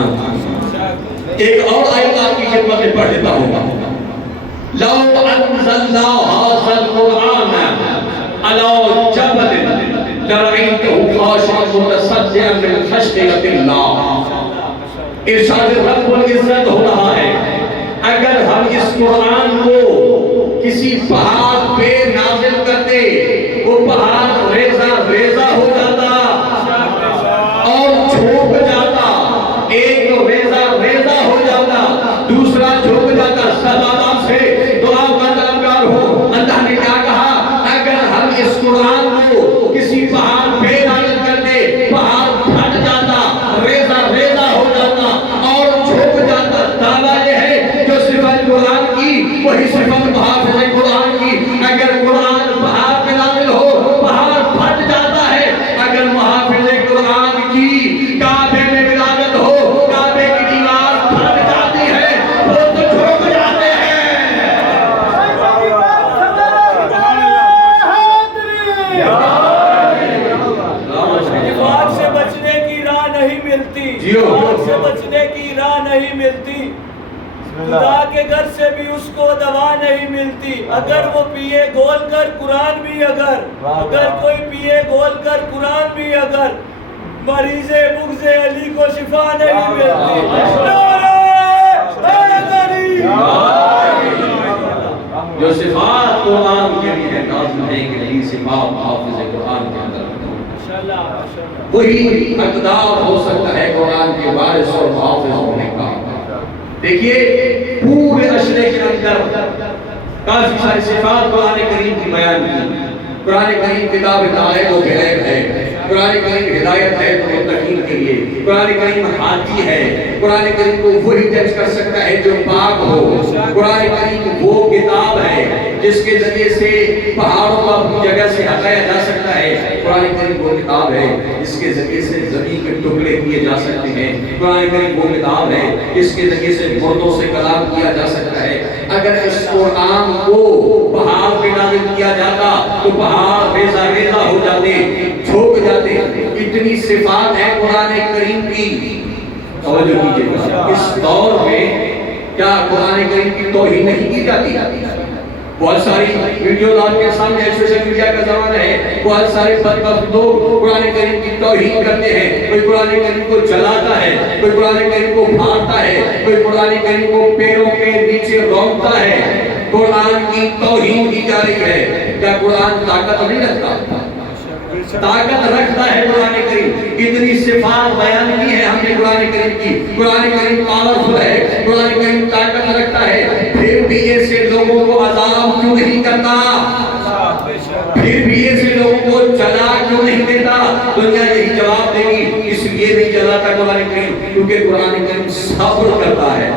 قرآن کی۔ ایک اور آیت آپ کی خدمت میں پڑھ دیتا ہوں، لو انزلنا هذا القرآن على جبل لرأيته خاشعا متصدعا من خشية الله۔ ارشاد رب العزت ہو رہا ہے اگر ہم اس قرآن کو کسی پہاڑ پہ نازل کرتے وہ پہاڑ ریزہ ریزہ ہو جاتا اور جھوک جاتا، ایک ریزہ ریزہ ہو جاتا دوسرا جھوک جاتا۔ سلام سے دعا کا طلبگار ہو، اللہ نے کیا کہا اگر ہم اس قرآن کو کسی پہاڑ پہ نازل کرتے پہاڑ پھٹ جاتا، ریزہ ریزہ ہو جاتا اور جھوک جاتا۔ دعویٰ یہ ہے جو صفت قرآن کی وہی صفت محافظ قرآن کی۔ اگر قرآن پہاڑ پہ نازل ہو پہاڑ پھٹ جاتا ہے، اگر محافظ قرآن کی کعبے میں ولادت ہو کعبے کی دیوار پھٹ جاتی ہے وہ تو جھوک جاتے ہیں۔ نفاق سے بچنے کی راہ نہیں ملتی، نفاق سے بچنے کی راہ نہیں ملتی، خدا کے گھر سے بھی اس کو دوا نہیں ملتی۔ اگر وہ پیے گول کر قرآن بھی اگر کوئی پیے گول کر قرآن بھی اگر مریض بغض علی کو شفا نہیں ملتی۔ نعرہ حیدری! جو صفات قرآن کے لیے نازل ہیں کہ یہی صفات حافظ قرآن کے اندر وہی اقدار ہو سکتا ہے قرآن کے وارث اور حافظ ہونے کا۔ دیکھیے پورے اشرے کے اندر کافی ساری صفات قرآن کریم کی بیان کی۔ قرآن کریم کتاب ہدایت و غیب ہے، قرآن کریم ہدایت ہے تو متقین کے لیے، قرآن کریم ہادی ہے، قرآن کریم کو وہی ٹچ کر سکتا ہے جو پاک ہو، قرآن کریم وہ کتاب ہے جس کے ذریعے سے پہاڑوں کو اپنی جگہ سے ہٹایا جا سکتا ہے، قرآن کریم وہ کتاب ہے جس کے ذریعے سے زمین کے ٹکڑے کیے جا سکتے ہیں، قرآن کریم وہ کتاب ہے جس کے ذریعے سے مردوں سے کلام کیا جا سکتا ہے۔ اگر اس قرآن کو پہاڑ پہ نازل کیا جاتا تو پہاڑ ریزہ ریزہ ہو جاتے، جھوک جاتے۔ اتنی صفات ہے قرآن کریم کی۔ توجہ کیجئے گا اس دور میں کیا قرآن کریم کی توہین نہیں کی جاتی؟ بہت ساری ویڈیوز آپ کے سامنے سوشل میڈیا کا زمانہ ہے، بہت سارے بدبخت لوگ قرآن کریم کی توہین کرتے ہیں۔ کوئی قرآن کریم کو جلاتا ہے، کوئی قرآن کریم کو پھاڑتا ہے، کوئی قرآن کریم کو پیروں کے نیچے رونگتا ہے۔ قرآن کی توہین کی جا رہی ہے۔ کیا قرآن طاقت نہیں رکھتا؟ طاقت رکھتا ہے قرآن کریم۔ اتنی صفات بیان کی ہے ہم نے قرآن کریم کی۔ قرآن کریم پاورفل ہے، قرآن کریم طاقت رکھتا ہے، پھر بھی ایسے لوگوں کو عذاب کیوں نہیں کرتا؟ پھر بھی ایسے لوگوں کو جلا کیوں نہیں دیتا؟ دنیا یہی جواب دے گی اس لیے نہیں جلاتا قرآن کریم کیونکہ قرآن کریم صبر کرتا ہے۔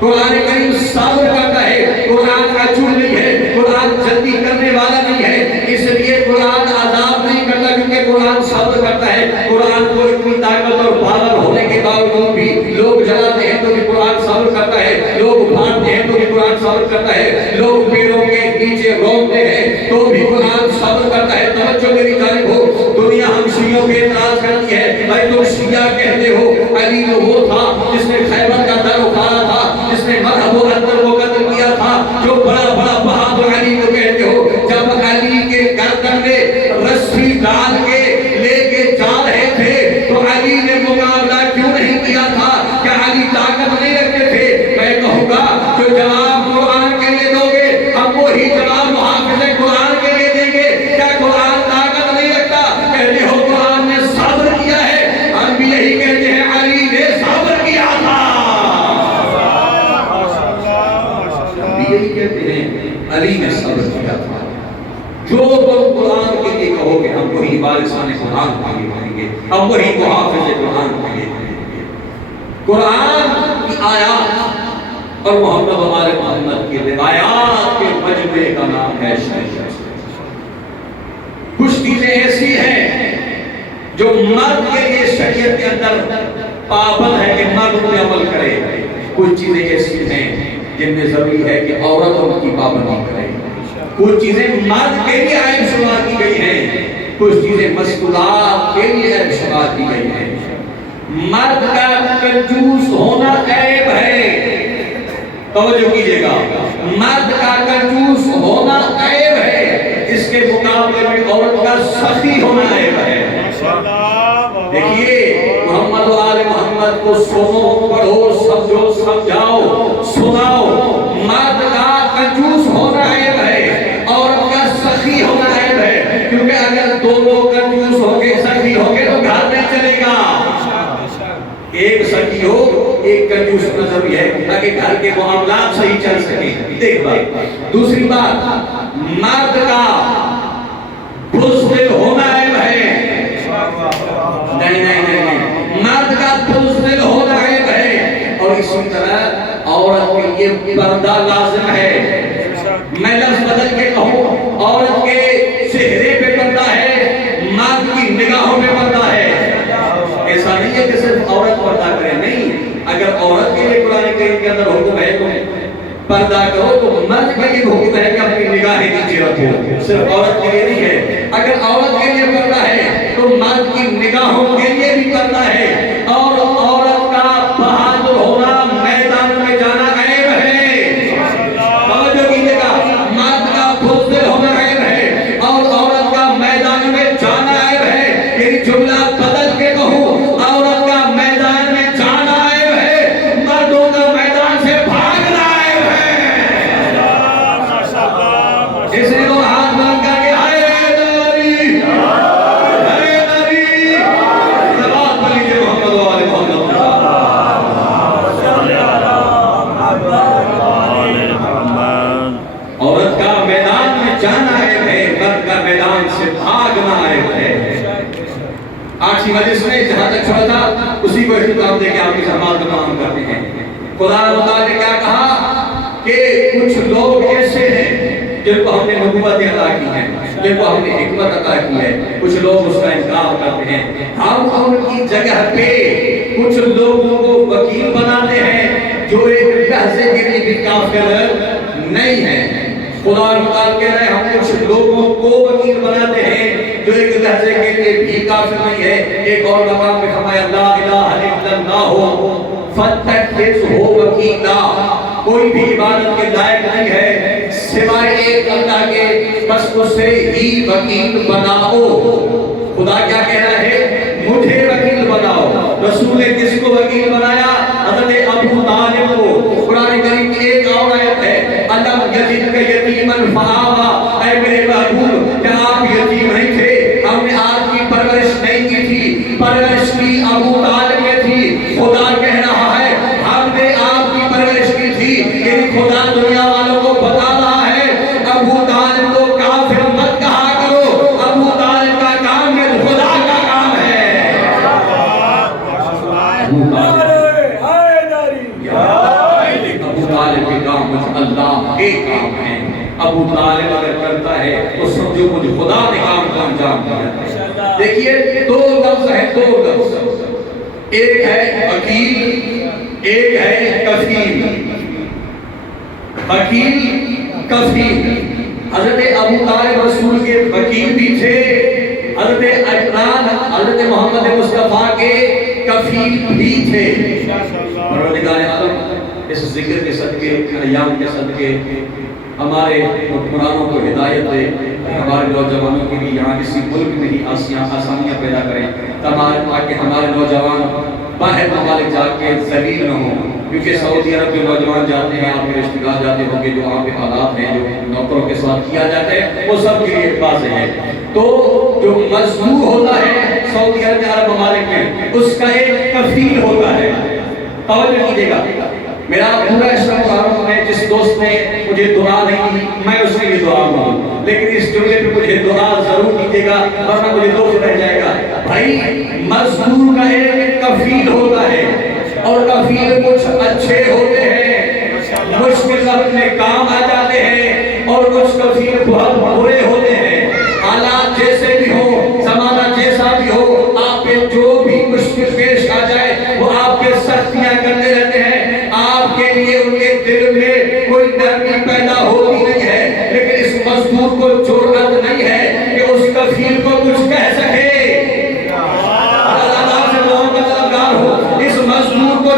قرآن کریم صبر کرتا ہے، قرآن کا چور نہیں ہے، قرآن جلدی کرنے والا نہیں ہے، اس لیے قرآن عذاب نہیں کرتا کیونکہ قرآن صبر کرتا ہے۔ قرآن کو اتنی طاقت اور پاور ہونے کے باوجود بھی لوگ جلاتے ہیں تو بھی قرآن صبر کرتا ہے، لوگ بھاگتے ہیں تو بھی قرآن صبر کرتا ہے، لوگ پیروں کے نیچے روتے ہیں تو بھی قرآن صبر کرتا ہے۔ توجہ میری جانب ہو، دنیا ہم شیعوں پہ اعتراض کرتی ہے، بھائی تم شیعہ کہتے ہو، علی تو وہ تھا جس نے خیبر کا در اکھاڑا تھا، جس نے مرحب و اندر کو قتل کیا تھا، جو بڑا بڑا بہادر علی کو کہتے ہو۔ جب علی کے گردن میں رسی ڈال کے لے کے جا رہے تھے تو علی نے مقابلہ کیوں نہیں کیا تھا؟ کیا علی طاقت نہیں رکھتے تھے؟ میں کہوں گا جو جواب قرآن کے لیے دو گے ہم وہی جواب محافظ قرآن کے لیے دیں گے۔ کیا قرآن طاقت نہیں رکھتا؟ کہتے ہو قرآن نے صبر کیا ہے، ہم بھی یہی کہتے ہیں علی نے صبر کیا تھا۔ یہی کہتے ہیں علی نے صبر کیا تھا۔ جو تم قرآن کے لیے کہو گے ہم وہی وارثان قرآن کے لیے کہیں گے، ہم وہی محافظ قرآن کے لیے کہیں گے۔ قرآن کی آیات اور محمد ہمارے محمد کی روایات کے مجموعے کا نام ہے شریعت۔ کچھ چیزیں ایسی ہیں جو مرد کے لیے شریعت کے اندر پابند ہے کہ مرد ان پہ عمل کرے، کچھ چیزیں ایسی ہیں جن میں ضروری ہے کہ عورت ان کی پابندی کرے، کچھ چیزیں مرد کے لیے عیب شمار کی گئی ہیں، کچھ چیزیں مسکولات کے لیے عیب شمار کی گئی ہیں۔ مرد کا کنجوس ہونا عیب ہے. توجہ کیجئے گا, مرد کا کنجوس ہونا عیب ہے, اس کے مقابلے میں عورت کا سخی ہونا عیب ہے. دیکھیے محمد و آل محمد کو سنو, پڑھو, سمجھو, سمجھاؤ, سناؤ. مرد کا کنجوس ہونا عیب ہے, عورت کا سخی ہونا عیب ہے, کیونکہ اگر دونوں کنجوس ہو کے سخی ہو کے تو گھر نہیں چلے گا. ایک سخی ہو ایک کنجوس ہونا ضروری ہے تاکہ گھر کے معاملات صحیح چل سکیں. دیکھ بات. دوسری بات, مرد کا بزدل ہونا عیب ہے. نہیں نہیں نہیں, مرد کا بزدل ہونا عیب ہے. اور اسی طرح عورت کے لیے پردہ لازم ہے. میں لفظ بدل کے کہوں, عورت کے چہرے پہ پردہ ہے, مرد کی نگاہوں پہ پردہ ہے. ایسا نہیں ہے کہ صرف عورت پردہ کرے, نہیں. اگر عورت کے لیے قرآن کریم کے اندر حکم ہے تو پردہ کرو, تو مرد کے لیے حکم ہے کہ اپنی نگاہیں نیچے رکھو, صرف عورت کے لیے نہیں ہے. اگر عورت کے لیے پردہ ہے تو مرد کی نگاہوں کے لیے بھی پردہ ہے. اور عورت کا بہادر ہونا, میدان میں جانا عیب ہے. توجہ کیجئے گا, مرد کا بزدل ہونا عیب ہے اور عورت کا میدان میں جانا عیب ہے. یہ جملہ بدل کے کہوں, عورت کا میدان میں جانا عیب ہے, مردوں کا میدان سے بھاگنا عیب ہے. اس لیے وہ ہاتھ بلند کر کے حیدری حیدری زبان پر لیجئے محمد و آل محمد. عورت کا میدان میں جانا عیب ہے, مرد کا میدان سے بھاگنا عیب ہے. آٹھویں مجلس میں جہاں تک چھوڑا تھا اسی کو اختتام دے کے آپ کی سماعت کو تمام کرتے ہیں. خدا نے کیا کہا کہ کچھ لوگ ایسے ہیں جن کو ہم نے نبوت عطا کی ہے, جن کو ہم نے حکمت عطا کی ہے, کچھ لوگ اس کا انکار کرتے ہیں. ہم ان کی جگہ پہ کچھ لوگوں کو وکیل بناتے ہیں جو ایک لحظے کے لیے بھی کافر نہیں ہے. خدا کہہ رہے ہیں ہم کچھ لوگوں کو وکیل بناتے ہیں جو ایک لحظے کے لیے بھی کافر نہیں ہے. ایک اور مقام میں فرمایا لا الہ الا اللہ فاتخذہ وکیلا, کوئی بھی عبادت کے لائق نہیں ہے سوائے ایک اللہ کے, بس اسے ہی وکیل بناؤ. خدا کیا کہہ رہا ہے, مجھے وکیل بناؤ. رسول نے کس کو وکیل بنایا؟ حضرت ابو طالب کو. قرآن کریم کی ایک اور آیت ہے, الم یجدک یتیما فآویٰ, اے میرے محبوب کیا آپ یتیم نہیں تھے, ہم نے آپ کی پرورش نہیں کی تھی, پرورش کی ابو طالب میں تھی. خدا کہہ رہا ہے ہم نے آپ کی پرورش کی تھی, یعنی خدا دنیا والوں کو بتا رہا ہے ابو طالب کو کافر مت کہا کرو, ابو طالب کا کام ہے خدا کا کام ہے. ابو طالب کے کام اللہ کے کام ہے. ابو طالب اگر کرتا ہے تو سمجھو مجھے خدا نے کام کو انجام دیا. دیکھیے دو لفظ ہیں, دو لفظ, ایک ہے وکیل, ایک ہے کفیل. وکیل کفیل. حضرت ابو طالب رسول کے وکیل بھی تھے, حضرت عدنان حضرت محمد مصطفیٰ کے کفیل بھی تھے. پروردگار عالم اس ذکر کے صدقے, ایام کے صدقے ہمارے حکمرانوں کو ہدایت دے, ہمارے نوجوانوں کے لیے یہاں اسی ملک میں ہی آسانیاں پیدا کریں, تاکہ ہمارے نوجوان باہر ممالک جا کے ذلیل نہ ہوں. کیونکہ سعودی عرب کے نوجوان جاتے ہیں, آپ کے رشتہ دار جاتے ہوں گے, جو وہاں پہ حالات ہیں, جو نوکروں کے ساتھ کیا جاتا ہے, وہ سب کے لیے واضح ہے. تو جو مزدور ہوتا ہے سعودی عرب کے عرب ممالک میں, اس کا ایک کفیل ہوتا ہے. توجہ کیجیے گا, میرا پورا اسلام میں جس دوست نے مجھے دعا نہیں دی میں اس کے لیے دعا مانگوں, لیکن اس جملے پہ مجھے دعا ضرور کیجیے گا ورنہ مجھے دوست رہ جائے گا. بھائی مزدور کا ایک کفیل ہوتا ہے, اور کفیل کچھ اچھے ہوتے ہیں, مشکل وقت میں کام آ جاتے ہیں, اور کچھ کفیل بہت برے ہوتے ہیں. حالات جیسے بھی ہو, زمانہ جیسا بھی ہو, آپ پہ جو بھی مشکل پیش آ جائے وہ آپ پہ سختیاں کرتے رہتے ہیں. آپ کے لیے ان کے دل میں کوئی نرمی پیدا ہوتی نہیں ہے, لیکن اس مزدور کو جرأت نہیں ہے کہ اس کفیل کو کچھ کہہ سکے. اللہ سے محبت طلبگار ہو, اس مزدور کو